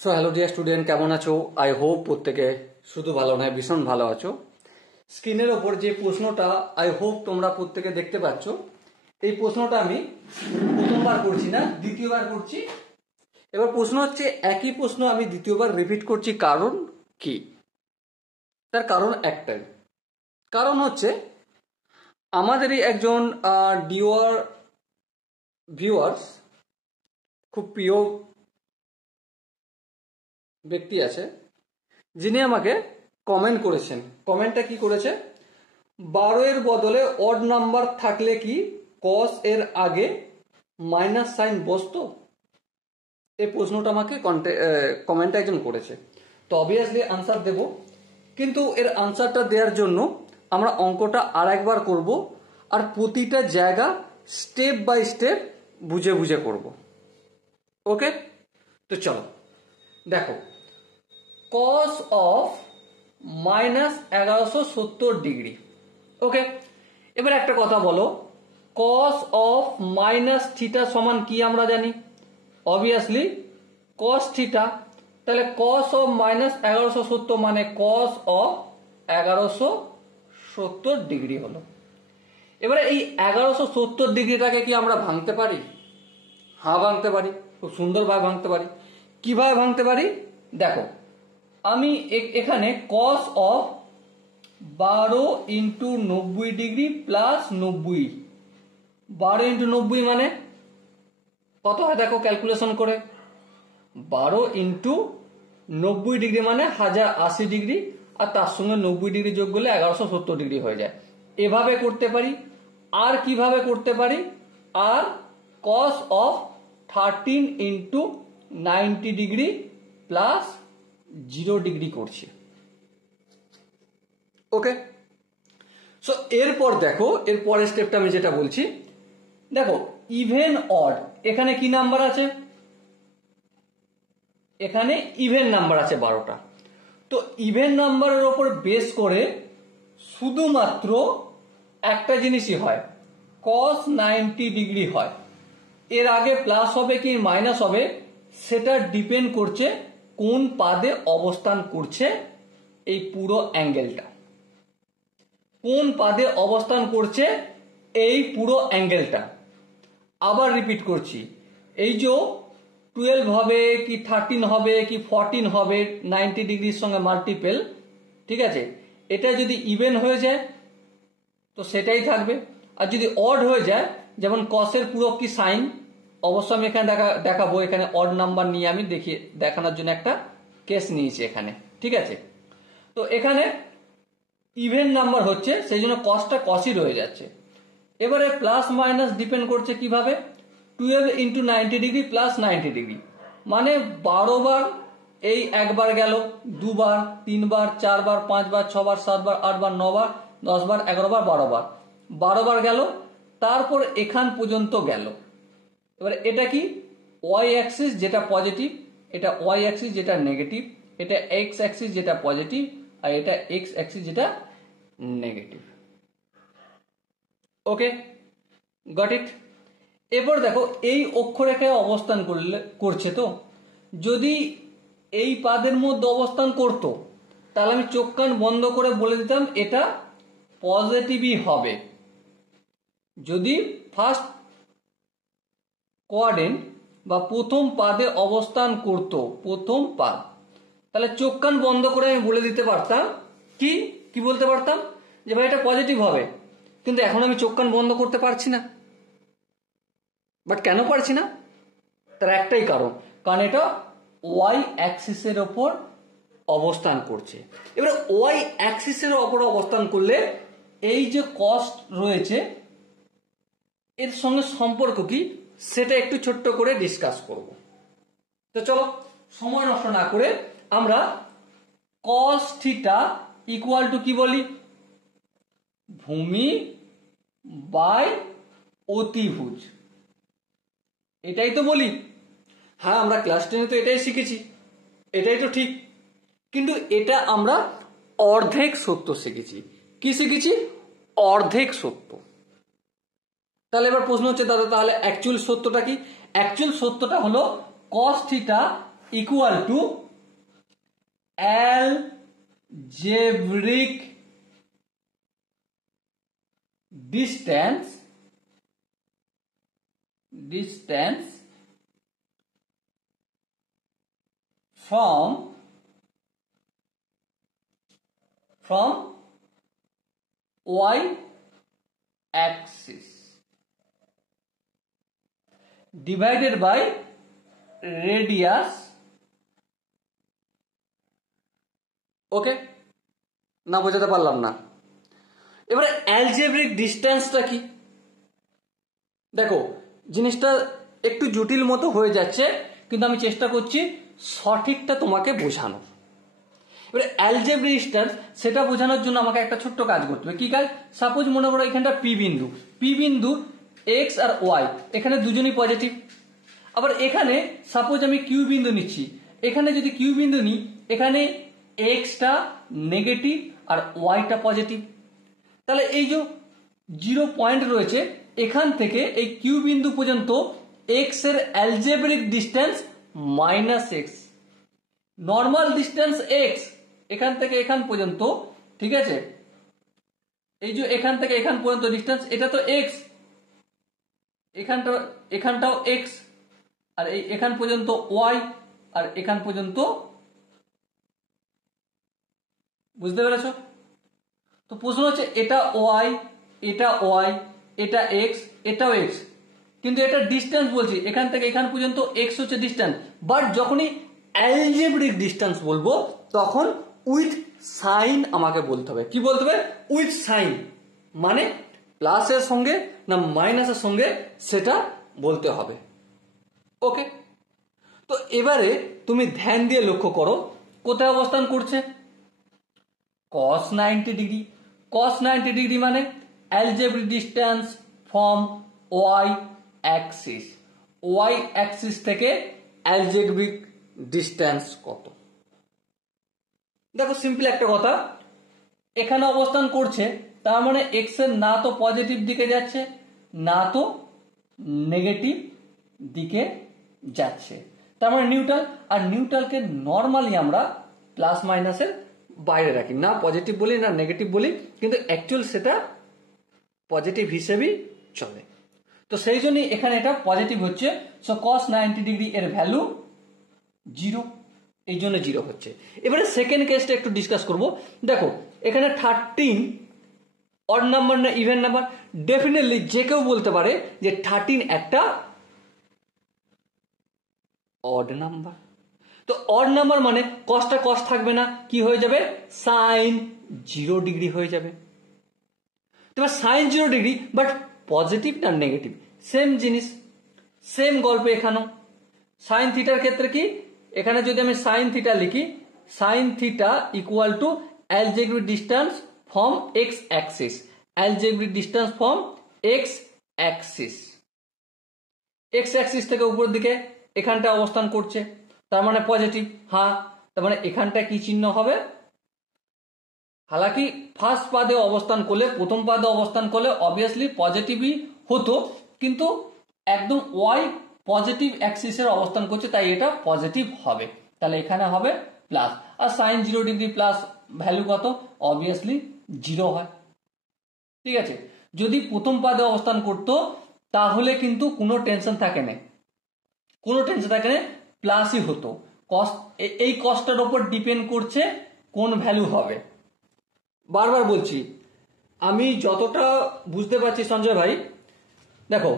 So hello dear student, কেমন আছো? I hope প্রত্যেকে শুধু ভালো নয়, ভীষণ ভালো আছো। স্ক্রিনের ওপর যে প্রশ্নটা আই হোপ তোমরা প্রত্যেকে দেখতে পাচ্ছ, এই প্রশ্নটা আমি প্রথমবার করছি না, দ্বিতীয়বার করছি। এবার প্রশ্ন হচ্ছে, একই প্রশ্ন আমি দ্বিতীয়বার রিপিট করছি, কারণ কি? তার কারণ একটাই, কারণ হচ্ছে আমাদেরই একজন ডিওর ভিউয়ার্স, খুব প্রিয় ব্যক্তি আছে, যিনি আমাকে কমেন্ট করেছেন। কমেন্টটা কি করেছে? 12 এর বদলে অড নাম্বার থাকলে কি কস এর আগে মাইনাস সাইন বসতো? এই প্রশ্নটা আমাকে কমেন্টে একজন করেছে। তো অবভিয়াসলি আনসার দেব, কিন্তু এর আনসারটা দেওয়ার জন্য আমরা অঙ্কটা আর একবার করব, আর প্রতিটা জায়গা স্টেপ বাই স্টেপ বুঝে বুঝে করব। ওকে, তো চলো দেখো, কস অফ মাইনাস 1170 ডিগ্রি। ওকে, এবার একটা কথা বলো, কস অফ মাইনাস থিটা সমান কি আমরা জানি? Obviously cos theta. তাহলে কস অফ মাইনাস 1170 মানে কস অফ 1170 ডিগ্রি হলো। এবারে এই 1170 ডিগ্রিটাকে কি আমরা ভাঙতে পারি? হ্যাঁ, ভাঙতে পারি, খুব সুন্দরভাবে ভাঙতে পারি। কিভাবে ভাঙতে পারি দেখো, আমি এখানে cos of 12 into 90 degree plus 90, 12 into 90 মানে কত হয় দেখো ক্যালকুলেশন করে, 12 ইন্টু 90 ডিগ্রি মানে 1080 ডিগ্রি, আর তার সঙ্গে 90 ডিগ্রি যোগ করলে 1170 ডিগ্রি হয়ে যায়। এভাবে করতে পারি। আর কিভাবে করতে পারি? আর cos of 13 into 90 degree plus 0 degree করছি। ওকে, সো এরপর দেখো, এর পরের স্টেপটা আমি যেটা বলছি, দেখো ইভেন অড, এখানে কি নাম্বার আছে? এখানে ইভেন নাম্বার আছে 12টা। তো ইভেন নাম্বারের ওপর বেস করে শুধুমাত্র একটা জিনিসই হয়, কস 90 ডিগ্রি হয়। এর আগে প্লাস হবে কি মাইনাস হবে সেটা ডিপেন্ড করছে কোন পাদে অবস্থান করছে এই পুরো অ্যাঙ্গেলটা, কোন পাদে অবস্থান করছে এই পুরো অ্যাঙ্গেলটা। আবার রিপিট করছি, এই যে 12 হবে কি 13 হবে কি 14 হবে 90 ডিগ্রির সঙ্গে মাল্টিপল, ঠিক আছে? এটা যদি ইভেন হয়ে যায় তো সেটাই থাকবে, আর যদি অড হয়ে যায়, যেমন কসের পুরো কি সাইন, অবশ্য আমি এখানে দেখাবো, এখানে অড নাম্বার নিয়ে আমি দেখানোর জন্য একটা কেস নিয়েছি এখানে, ঠিক আছে? তো এখানে ইভেন নাম্বার হচ্ছে, সেই জন্য কসটা কসই রয়ে যাচ্ছে। এবারে প্লাস মাইনাস ডিপেন্ড করছে কিভাবে, 12 ইন্টু 90 ডিগ্রি প্লাস 90 ডিগ্রি মানে 12 বার, এই একবার গেল, দুবার, তিনবার, চারবার, 5 বার, 6 বার, 7 বার, 8 বার, 9 বার, 10 বার, 11 বার, 12 বার, 12 বার গেল, তারপর এখান পর্যন্ত গেল। এবারে এটা কি ওয়াই অ্যাক্সিস যেটা পজিটিভ, এটা ওয়াই অ্যাক্সিস যেটা নেগেটিভ, এটা এক্স অ্যাক্সিস যেটা পজিটিভ, আর এটা এক্স অ্যাক্সিস যেটা নেগেটিভ। Okay, got it. এরপর দেখো এই অক্ষরেখায় অবস্থান করছে, তো যদি এই পাদের মধ্যে অবস্থান করত তাহলে আমি চোখ কান বন্ধ করে বলে দিতাম এটা পজিটিভই হবে। যদি ফার্স্ট কোয়াড্রেন্ট বা প্রথম পাদে অবস্থান করত, প্রথম পাদ, তাহলে চোখ কান বন্ধ করে আমি বলে দিতে পারতাম কি কি বলতে পারতাম যে ভাই এটা পজিটিভ হবে। কিন্তু এখন আমি চোখ কান বন্ধ করতে পারছি না। বাট কেন পারছি না? তার একটাই কারণ, কারণ এটা ওয়াই অ্যাক্সিসের ওপর অবস্থান করছে। এবার ওয়াই অ্যাক্সিসের ওপর অবস্থান করলে এই যে কস্ট রয়েছে এর সঙ্গে সম্পর্ক কি সেটা একটু ছোট্ট করে ডিসকাস করব। তো চলো সময় নষ্ট না করে আমরা কস থিটা ইকুয়াল টু কি বলি, ভূমি বাই অতিভুজ, এটাই তো বলি। হ্যাঁ, আমরা ক্লাস 10-এ তো এটাই শিখেছি, এটাই তো ঠিক, কিন্তু এটা আমরা অর্ধেক সত্য শিখেছি। কি শিখেছি? অর্ধেক সত্য। তাহলে এবার প্রশ্ন হচ্ছে, দাদা তাহলে অ্যাকচুয়াল সত্যটা কি? অ্যাকচুয়াল সত্যটা হলো cos theta equal to algebraic distance from y axis divided by radius. ওকে, না বোঝাতে পারলাম না। এবারে অ্যালজেব্রিক ডিস্টেন্সটা কি? দেখো জিনিসটা একটু জটিল মতো হয়ে যাচ্ছে, কিন্তু আমি চেষ্টা করছি সঠিকটা তোমাকে বোঝানো। এবারে অ্যালজেব্রিক ডিস্টেন্স সেটা বোঝানোর জন্য আমাকে একটা ছোট্ট কাজ করতে হবে। কি কাজ? সাপোজ মনে করো এখানটা পি বিন্দু এক্স আর ওয়াই, এখানে দুজনই পজিটিভ। আবার এখানে সাপোজ আমি কিউ বিন্দু নিচ্ছি, এখানে যদি কিউ বিন্দু নিই, এখানে এক্সটা নেগেটিভ আর ওয়াইটা পজিটিভ। তাহলে এই যে 0 পয়েন্ট রয়েছে, এখান থেকে এই কিউ বিন্দু পর্যন্ত এক্স এর algebraic distance -x, normal distance x এখান থেকে এখান পর্যন্ত, ঠিক আছে? এই যে এখান থেকে এখান পর্যন্ত ডিস্টেন্স, এটা তো এক্স, এখানটাও এক্স, আর এই এখান পর্যন্ত ওয়াই, আর এখান পর্যন্ত, বুঝতে পেরেছ? তো প্রশ্ন হচ্ছে এটা ওয়াই, এটা ওয়াই, এটা এক্স, এটাও এক্স, কিন্তু এটা ডিস্টেন্স বলছি, এখান থেকে এখান পর্যন্ত এক্স হচ্ছে ডিস্টেন্স। বাট যখনই অ্যালজেব্রিক ডিস্টেন্স বলবো তখন উইথ সাইন আমাকে বলতে হবে। কি বলতে হবে? উইথ সাইন, মানে প্লাসের সঙ্গে না মাইনাসের সঙ্গে সেটা বলতে হবে। ওকে, তো এবারে তুমি ধ্যান দিয়ে লক্ষ্য করো কোথায় অবস্থান করছে? cos 90 degree. cos 90 ডিগ্রি মানে algebraic distance from y axis. Y axis থেকে অ্যালজেব্রিক ডিস্টেন্স কত? দেখো সিম্পল একটা কথা, এখানে অবস্থান করছে, তার মানে এক্স এর না তো পজিটিভ দিকে যাচ্ছে না তো নেগেটিভ দিকে যাচ্ছে, তার মানে নিউট্রাল। আর নিউট্রালকে নর্মালি আমরা প্লাস মাইনাসের বাইরে রাখি, না পজিটিভ বলি না নেগেটিভ বলি, কিন্তু অ্যাকচুয়াল সেটা পজিটিভ হিসেবেই চলে। তো সেই জন্যই এখানে এটা পজিটিভ হচ্ছে। সো cos 90 ডিগ্রি এর ভ্যালু 0, এই জন্য 0 হচ্ছে। এবারে সেকেন্ড কেসটা একটু ডিসকাস করব। দেখো এখানে 13 অড নাম্বার না ইভেন নাম্বার? ডেফিনেটলি যে কেউ বলতে পারে যে 13 একটা অড নাম্বার। তো অড নাম্বার মানে কসটা কস থাকবে না, কি হয়ে যাবে? সাইন 0 ডিগ্রি হয়ে যাবে। তবে সাইন 0 ডিগ্রি বাট পজিটিভ না নেগেটিভ, সেম জিনিস, সেম গল্প এখানেও। সাইন থিটার ক্ষেত্রে কি? এখানে যদি আমি সাইন থিটা লিখি, sine theta equal to algebraic distance from x Axis, algebraic distance from x Axis. X Axis থেকে উপরের দিকে এখানটা অবস্থান করছে, তার মানে পজিটিভ। হ্যাঁ, তার মানে এখানটা কি চিহ্ন হবে? হালাকি ফার্স্ট পাদে অবস্থান করলে, প্রথম পাদে অবস্থান করলে অবভিয়াসলি পজিটিভই হতো, কিন্তু একদম ওয়াই পজিটিভ অ্যাক্সিসের অবস্থান করছে তাই এটা পজিটিভ হবে, তাহলে এখানে হবে প্লাস। আর সাইন 0 ডিগ্রি প্লাস ভ্যালু কত? অবভিয়াসলি 0 হয়। ঠিক আছে, যদি প্রথম পাদে অবস্থান করতো তাহলে কিন্তু কোনো টেনশন থাকে না, কোনো টেনশন থাকে না, প্লাসই হতো। কস্ট, এই কস্টটার উপর ডিপেন্ড করছে কোন ভ্যালু হবে। বারবার বলছি, আমি যতটা বুঝতে পারছি সঞ্জয় ভাই, দেখো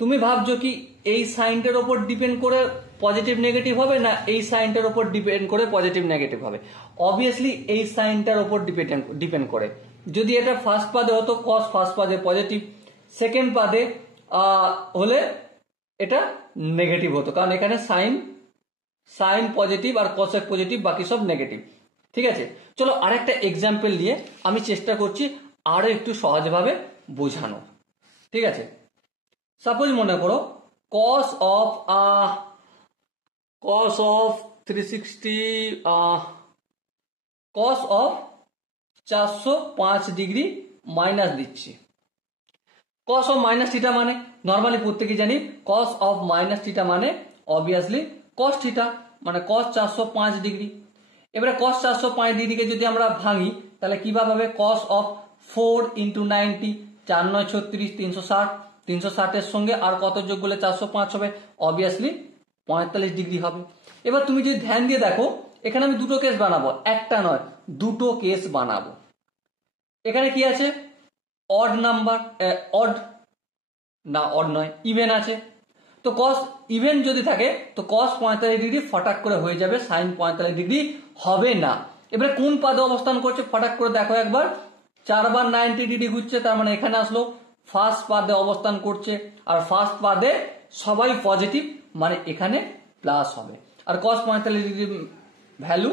তুমি ভাবছো কি এই সাইনটার উপর ডিপেন্ড করে পজিটিভ নেগেটিভ হবে, না এই সাইনটার উপর ডিপেন্ড করে পজিটিভ নেগেটিভ হবে? অবভিয়াসলি এই সাইনটার উপর ডিপেন্ড করে। যদি এটা ফার্স্ট পাদে হতো কস ফার্স্ট পাদে পজিটিভ, সেকেন্ড পাদে হলে এটা নেগেটিভ হতো, কারণ এখানে সাইন পজিটিভ আর কসেক পজিটিভ, বাকি সব নেগেটিভ। ঠিক আছে, চলো আরেকটা এক্সাম্পল দিয়ে আমি চেষ্টা করছি আরো একটু সহজভাবে বোঝানো। ঠিক আছে, সাপোজ মনে করো cos of 360 cos of 405 degree minus দিচ্ছি। cos of মাইনাস থিটা মানে নর্মালি প্রত্যেকে জানি cos of মাইনাস থিটা মানে অবভিয়াসলি cos থিটা। মানে cos 405 ডিগ্রি। এবারে cos 405 ডিগ্রিকে যদি আমরা ভাঙি তাহলে কিভাবে হবে, cos অফ 4 ইন্টু 90, 4 9 36, 360, 360 এর সঙ্গে আর কত যোগ করলে 405 হবে, অবভিয়াসলি 45 ডিগ্রি হবে। এবার তুমি যদি ধ্যান দিয়ে দেখো এখানে আমি দুটো কেস বানাবো, একটা নয় দুটো কেস বানাবো। এখানে কি আছে, অড নাম্বার, অড না অড নয় ইভেন আছে, তো cos ইভেন যদি থাকে তো cos 45 ডিগ্রি ফটাক করে হয়ে যাবে, sin 45 ডিগ্রি হবে না। এবারে কোন পাদে অবস্থান করছে ফটাক করে দেখো একবার, 4 বার 90 ডিগ্রি ঘুরছে, তার মানে এখানে আসলো ফার্স্ট পাদে অবস্থান করছে, আর ফার্স্ট পাদে সবাই পজিটিভ মানে এখানে প্লাস হবে। আর cos 45 ডিগ্রি ভ্যালু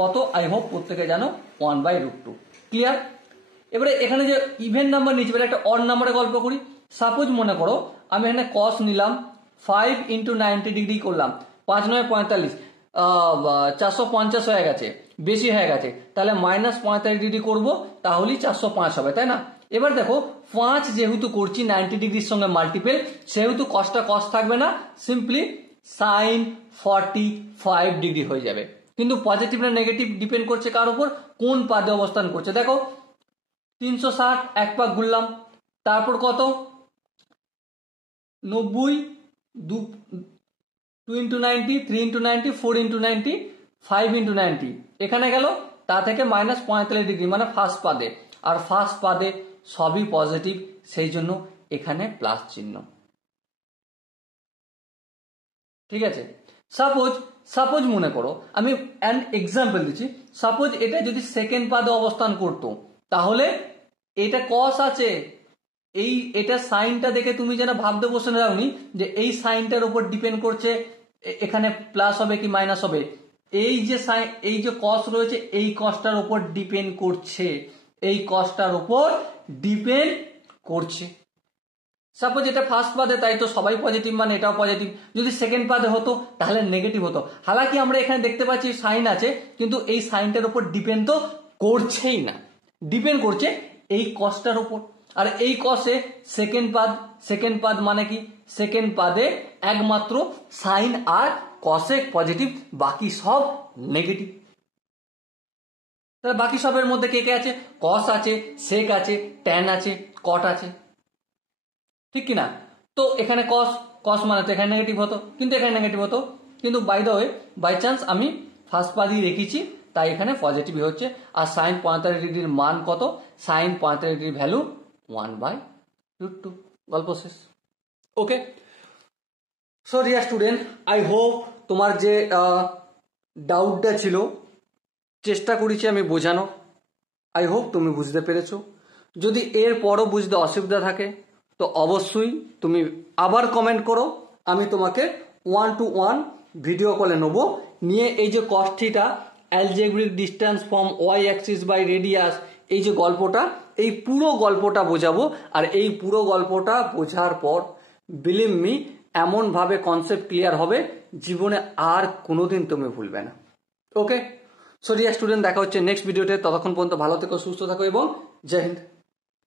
কত, আই হোপ প্রত্যেকে জানো 1/√2। ক্লিয়ার? এবারে এখানে যে ইভেন নাম্বার নিচ্ছে, এবারে একটা অড নাম্বারে গল্প করি। সাপোজ মনে করো আমি এখানে cos নিলাম 5 ইন্টু 90 ডিগ্রি করলাম, 5 9 45, 450 হয়ে গেছে, বেশি হয়ে গেছে, তাহলে মাইনাস 45 ডিগ্রি করবো, তাহলেই 405 হবে, তাই না? এবার দেখো 5 যেহেতু করছি 90 ডিগ্রির সঙ্গে মাল্টিপল, সেহেতু কসটা কস থাকবে না, সিম্পলি সাইন 45 ডিগ্রি হয়ে যাবে। কিন্তু পজিটিভ না নেগেটিভ ডিপেন্ড করছে কার উপর, কোন পাদে অবস্থান করছে। দেখো 360 এক পাক ঘুরলাম, তারপর কত 90, 2 ইন্টু 90, 3 ইন্টু 90, 4 ইন্টু 90, 5 ইন্টু 90, এখানে গেল, তা থেকে মাইনাস 45 ডিগ্রি মানে ফার্স্ট পাদে, আর ফার্স্ট পাদে সবই পজিটিভ, সেই জন্য এখানে প্লাস চিহ্ন। ঠিক আছে? সাপোজ মনে করো আমি অ্যান এক্সাম্পল দিচ্ছি, সাপোজ এটা যদি সেকেন্ড পাদে অবস্থান করতো তাহলে এটা কস আছে, এটা সাইনটা দেখে তুমি যেন ভাবতে বসে না যাওনি যে এই সাইনটার উপর ডিপেন্ড করছে এখানে প্লাস হবে কি মাইনাস হবে। এই যে সাইন, এই যে কস রয়েছে এই কসটার উপর ডিপেন্ড করছে, এই কসটার উপর ডিপেন্ড করছে। সাপোজ এটা ফার্স্ট পাদে, তাই তো সবাই পজিটিভ মানে এটাও পজিটিভ। যদি সেকেন্ড পাদে হতো তাহলে নেগেটিভ হতো। হালাকি আমরা এখানে দেখতে পাচ্ছি সাইন আছে, কিন্তু এই সাইনটার উপর ডিপেন্ড তো করছেই না, ডিপেন্ড করছে এই কসটার উপর। আর এই কসে সেকেন্ড পাদ মানে কি, সেকেন্ড পাদে একমাত্র সাইন আর কসে পজিটিভ, বাকি সব নেগেটিভ। তাহলে বাকি সবের মধ্যে কে কে আছে, কস আছে, সেক আছে, ট্যান আছে, কট আছে, ঠিক কিনা? তো এখানে কস মানে তো এখানে নেগেটিভ হতো, কিন্তু এখানে নেগেটিভ হতো, কিন্তু by the way by chance আমি ফার্স্ট পাদই রেখেছি, তাই এখানে পজিটিভ হচ্ছে। আর সাইন 45 ডিগ্রির মান কত, সাইন 45 ডিগ্রির ভ্যালু 1/√2, গল্প শেষ। Okay, so dear student, I hope তোমার যে ডাউটটা ছিল চেষ্টা করেছি আমি বোঝানো, আই হোপ তুমি বুঝতে পেরেছো। যদি এর পরও বুঝতে অসুবিধা থাকে তো অবশ্যই তুমি আবার কমেন্ট করো, আমি তোমাকে 1-to-1 ভিডিও কলে নেবো, নিয়ে এই যে cos theta algebraic distance from y axis by radius, এই যে গল্পটা, এই পুরো গল্পটা বোঝাবো। আর এই পুরো গল্পটা বোঝার পর বিলিভ মি এমনভাবে কনসেপ্ট ক্লিয়ার হবে জীবনে আর কোনোদিন তুমি ভুলবে না। ওকে, সো ডিয়ার স্টুডেন্ট, দেখা হচ্ছে নেক্সট ভিডিওতে, ততক্ষণ পর্যন্ত ভালো থেকো, সুস্থ থাকো এবং জয় হিন্দ।